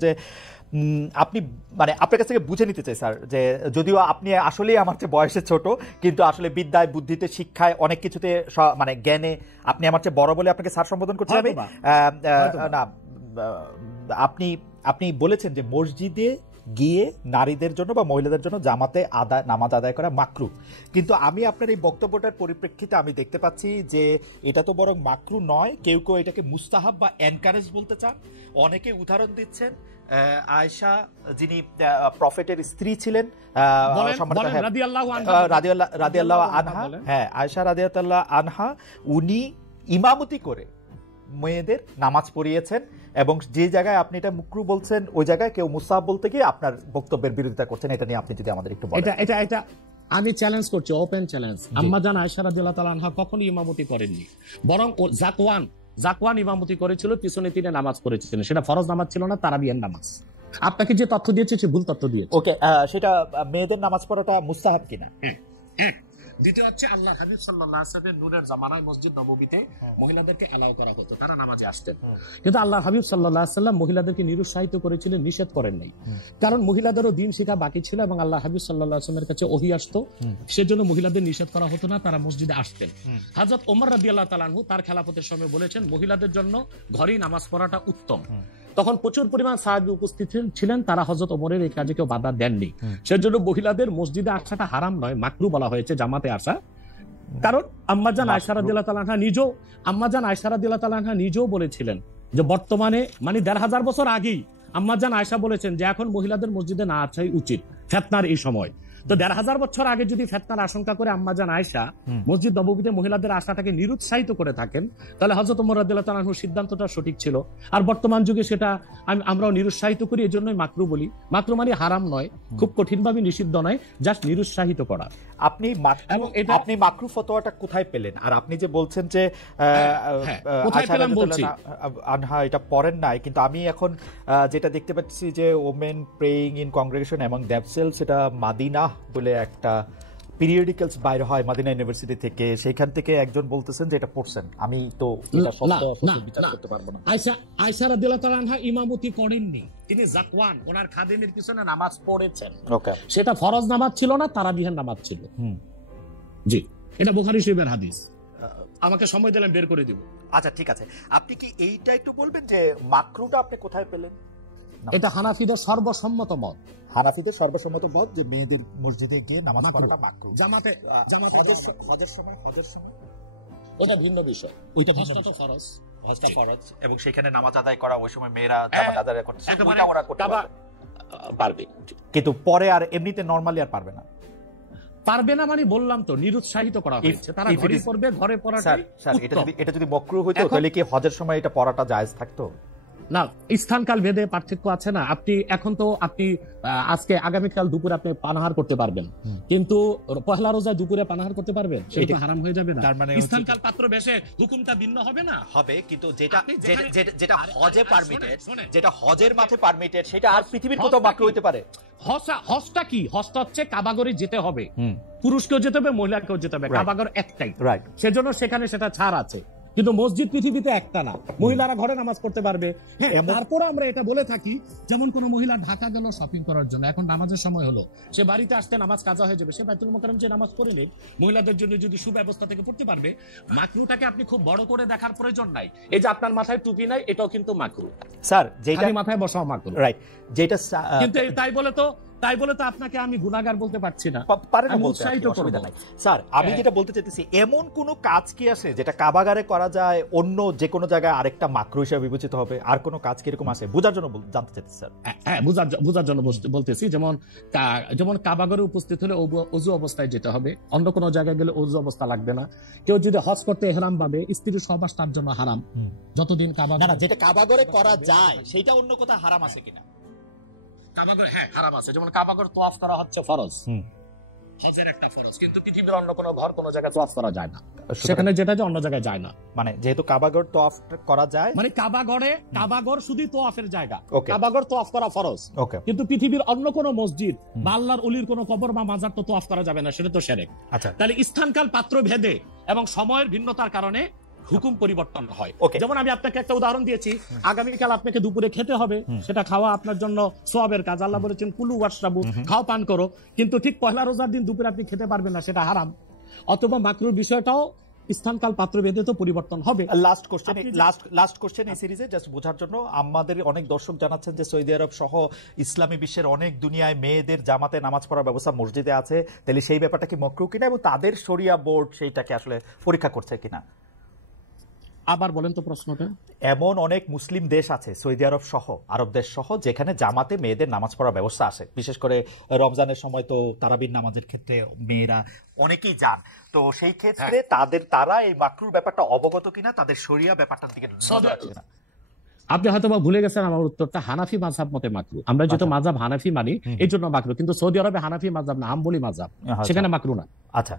যে আপনি মানে আপনার কাছ থেকে বুঝে নিতে চাই স্যার, যে যদিও আপনি আসলেই আমার চেয়ে বয়সে ছোট, কিন্তু আসলে বিদ্যায়, বুদ্ধিতে, শিক্ষায়, অনেক কিছুতে মানে জ্ঞানে আপনি আমার চেয়ে বড় বলে আপনাকে স্যার সম্বোধন করতে হবে না। আপনি আপনি বলেছেন যে মসজিদে গিয়ে নারীদের জন্য বা মহিলাদের জন্য জামাতে নামাজ আদায় করা মাকরু, কিন্তু আমি আপনার এই বক্তব্যটার পরিপ্রেক্ষিতে আমি দেখতে পাচ্ছি যে এটা তো বরং মাকরু নয়, কেউ কেউ এটাকে মুস্তাহাব বা এনকারেজ বলতে চান। অনেকে উদাহরণ দিচ্ছেন আয়েশা, যিনি প্রফেটের স্ত্রী ছিলেন, রাদিয়াল্লাহু আনহা, হ্যাঁ আয়েশা রাদিয়াল্লাহু আনহা, উনি ইমামতি করে মেয়েদের নামাজ পড়িয়েছেন, এবং যে জায়গায় আপনি এটা মুকরু বলছেন ওই জায়গায় কেউ মুস্তাহাব বলতে গিয়ে আপনার বক্তব্যের বিরোধিতা করছেন। এটা নিয়ে আপনি যদি আমাদের একটু বলেন। এটা আমি চ্যালেঞ্জ করছি, ওপেন চ্যালেঞ্জ। আম্মা জান আয়েশা রাদিয়াল্লাহু তাআলা আনহা কখনো ইমামতি করেননি, বরং জাকওয়ান ইমামতি করেছিল, পিছনে তিনি নামাজ পড়েছিলেন। সেটা ফরজ নামাজ ছিল না, তারাবিয়ার নামাজ। আপনাকে যে তথ্য দিয়েছে সে ভুল তথ্য দিয়েছে। ওকে, সেটা মেয়েদের নামাজ পড়াটা মুস্তাহাব কিনা। দ্বিতীয় হচ্ছে আল্লাহর হাবিব সাল্লাল্লাহু আলাইহি ওয়াসাল্লামের নূরের জামানায় মসজিদ নববীতে মহিলাদেরকে এলাও করা হতো, তারা নামাজে আসতেন। কিন্তু আল্লাহর হাবিব সাল্লাল্লাহু আলাইহি ওয়াসাল্লাম মহিলাদেরকে নিরুৎসাহিত করেছিলেন, নিষেধ করেন নাই। কারণ মহিলাদেরও দিন শেখা বাকি ছিল এবং আল্লাহর হাবিব সাল্লাল্লাহু আলাইহি ওয়াসাল্লামের কাছে ওহী আসতো, সেজন্য মহিলাদের নিষেধ করা হতো না, তারা মসজিদে আসতেন। হযরত ওমর রাদিয়াল্লাহু তাআলা আনহু তার খেলাফতের সময় বলেছেন মহিলাদের জন্য ঘরেই নামাজ পড়াটা উত্তম। তখন প্রচুর পরিমাণ সাহাবী উপস্থিত ছিলেন, তারা হযরত ওমরের এই কাজে কেউ বাধা দেননি। সেজন্য মহিলাদের মসজিদে আসাটা হারাম নয়, মাকরু বলা হয়েছে জামাতে আসা। কারণ আম্মাজান আয়েশা রাদিয়াল্লাহু তাআলা আনহা নিজেও বলেছিলেন যে বর্তমানে মানে ১৫০০ বছর আগেই আম্মাজান আয়েশা বলেছেন যে এখন মহিলাদের মসজিদে না আসাই উচিত ফিতনার এই সময়। তো ১৫০০ বছর আগে যদি ফিতনার আশঙ্কা করে আম্মাজান আয়েশা মসজিদ নববীতে মহিলাদের আসাটাকে নিরুৎসাহিত করে থাকেন, তাহলে হযরত ওমর রাদিয়াল্লাহু তাআলা আনহুর সিদ্ধান্তটা সঠিক ছিল। আর বর্তমান যুগে সেটা আমরাও নিরুৎসাহিত করি, এজন্যই মাকরু বলি। মাকরু মানে হারাম নয়, খুব কঠিনভাবে নিষিদ্ধ নয়, জাস্ট নিরুৎসাহিত করা। আপনি মাকরু ফতোয়াটা কোথায় পেলেন? আর আপনি যে বলছেন যে আয়েশা রাদিয়াল্লাহু আনহা এটা পড়েন নাই, কিন্তু আমি এখন যেটা দেখতে পাচ্ছি যে ওমেন প্রেইং ইন কংগ্রেগেশন এবং দেমসেলস, সেটা মাদিনা বলে একটা পিরিয়ডিক্যালস বাইরে হয় মাদিনা ইউনিভার্সিটি থেকে, সেখান থেকে একজন বলতেছেন যে এটা পড়ছেন। আমি তো এটা সত্য বিচার করতে পারবো না। আয়েশা রাদিয়াল্লাহু তাআলা আনহা ইমামতি করেননি, তিনি জাকওয়ান ওনার খাদেমের পিছনে নামাজ পড়েছেন। ওকে, সেটা ফরজ নামাজ ছিল না, তারাবিহের নামাজ ছিল। জি, এটা বুখারী শরীফের হাদিস। আমাকে সময় দিলেন, বের করে দিব। আচ্ছা ঠিক আছে, আপনি কি এইটা একটু বলবেন যে মাকরুটা আপনি কোথায় পেলেন? এটা হানাফিদের সর্বসম্মত মত। হানাফিদের সর্বসম্মত মত যে মেয়েদের মসজিদে গিয়ে নামাজ পড়াটা মাকরু। জামাতে হজের সময় ওটা ভিন্ন বিষয়, ওইটা তো ফরজ, হজটা ফরজ, এবং সেখানে নামাজ আদায় করা ওই সময় মেয়েরা নামাজ আদায় করতে পারবে, কিন্তু পরে আর এমনিতে নরমালি আর পারবে না। পারবে না মানে বললাম তো নিরুৎসাহিত করা হয়েছে, তারা ঘরে পড়বে, ঘরে পড়াটা। স্যার এটা যদি মাকরু হইতো তাহলে কি হজের সময় এটা পড়াটা জায়েজ থাকতো? না, স্থানকাল ভেদে পার্থক্য আছে না। আপনি আজকে আগামীকাল দুপুরে আপনি পানাহার করতে পারবেন, কিন্তু পহেলা রোজায় দুপুরে পানাহার করতে পারবেন, সেটা হারাম হয়ে যাবে না। স্থানকাল পাত্র বেশে হুকুমটা ভিন্ন হবে না? হবে, কিন্তু যেটা হজে পারমিটেড, যেটা হজের মাঠে পারমিটেড, সেটা আর পৃথিবীর কোথাও মাকরু হতে পারে? হজটা কি? হজটা হচ্ছে কাবাগরে যেতে হবে, পুরুষকেও যেতে হবে, মহিলাকেও যেতে হবে, কাবাগর একটাই, সেজন্য সেখানে সেটা ছাড় আছে। কিন্তু মসজিদ পৃথিবীতে একটা না, মহিলারা ঘরে নামাজ পড়তে পারবে। তারপর আমরা এটা বলে থাকি, যেমন কোন মহিলা ঢাকা গেল শপিং করার জন্য, এখন নামাজের সময় হলো, সে বাড়িতে আসতে নামাজ কাজা হয়ে যাবে, সে বাইতুল মুকাররম যে নামাজ পড়ে নেই, মহিলাদের জন্য যদি সুব্যবস্থা থেকে পড়তে পারবে। মাকরুটাকে আপনি খুব বড় করে দেখার প্রয়োজন নাই। এই যে আপনার মাথায় টুপি নাই, এটাও কিন্তু মাকরু স্যার, যেটা মাথায় বসাও মাকরু, রাইট। যেটা কিন্তু তাই বলে তো আপনাকে আমি গুনাহগার বলতে পারছি না, স্যার। আমি যেটা বলতে চাইতেছি, এমন কোন কাজ কি আছে যেটা কাবাগারে করা যায়, অন্য যে কোনো জায়গায় আরেকটা মাকরু হিসেবে বিবেচিত হবে? আর কোন কাজ কি এরকম আছে? বোঝার জন্য জানতে চাইতেছি স্যার। হ্যাঁ, বোঝার জন্য বলতেছি। যেমন কাবাগারে উপস্থিত হলে ওযু অবস্থায় যেতে হবে, অন্য কোনো জায়গায় গেলে ওযু অবস্থা লাগবে না। কেউ যদি হজ করতে ইহরাম ভাবে, স্ত্রীর সহবাস তার জন্য হারাম যতদিন কাবাগারে। যেটা কাবাগারে করা যায় সেটা অন্য কোথাও হারাম আছে কিনা? কাবাগর হ্যাঁ হারাম আছে, যেমন কাবাগর তোয়াফ করা হচ্ছে ফরজ, হজের একটা ফরজ, কিন্তু পৃথিবীর অন্য কোনো ঘর কোনো জায়গায় তোয়াফ করা যায় না, সেখানে যেটা যে অন্য জায়গায় যায় না। মানে যেহেতু কাবাগর তোয়াফ করা যায়, মানে কাবাগর শুধু তোয়াফের জায়গা, কাবাগর তোয়াফ করা ফরজ, কিন্তু পৃথিবীর অন্য কোনো মসজিদ বা আল্লাহর ওলির কোনো কবর বা মাজার তো তোয়াফ করা যাবে না, সেটা তো শিরক। আচ্ছা, তাহলে স্থানকাল পাত্র ভেদে এবং সময়ের ভিন্নতার কারণে হুকুম পরিবর্তন হয়। Okay. যেমন আমি আপনাকে একটা উদাহরণ দিয়েছি, আগামীকাল আপনাকে দুপুরে খেতে হবে, সেটা খাওয়া আপনার জন্য সওয়াবের কাজ। আল্লাহ বলেছেন কুলু ওয়াশরাবু, খাও পান করো, কিন্তু ঠিক পয়লা রোজার দিন দুপুরে আপনি খেতে পারবেন না, সেটা হারাম। অথবা মাকরুর বিষয়টাও স্থানকাল পাত্র ভেদে তো পরিবর্তন হবে। লাস্ট কোশ্চেন এই সিরিজে জাস্ট বোঝার জন্য, আমাদের অনেক দর্শক জানাচ্ছেন যে সৌদি আরব সহ ইসলামী বিশ্বের অনেক দুনিয়ায় মেয়েদের জামাতে নামাজ পড়ার ব্যবস্থা মসজিদে আছে, তাহলে সেই ব্যাপারটা কি মাকরুহ কিনা এবং তাদের শরিয়া বোর্ড সেইটাকে আসলে পরীক্ষা করছে কিনা? আবার বলেন তো প্রশ্নটা। এমন অনেক মুসলিম দেশ আছে সৌদি আরব সহ, আরব দেশ সহ, যেখানে জামাতে মেয়েদের নামাজ পড়ার ব্যবস্থা আছে, বিশেষ করে রমজানের সময় তো তারাবির নামাজের ক্ষেত্রে মেয়েরা অনেকেই যান, তো সেই ক্ষেত্রে তারা এই মাকরুর ব্যাপারটা অবগত কিনা, তাদের শরিয়া ব্যাপারটার দিকে নজর আছে কিনা? আপনি হয়তো ভুলে গেছেন আমার উত্তরটা। হানাফি মাযহাব মতে মাকরু, আমরা যেহেতু মাযহাব হানাফি মানি এই জন্য মাকরু, কিন্তু সৌদি আরবে হানাফি মাযহাব না, হাম্বলি মাযহাব, সেখানে মাকরু না। আচ্ছা।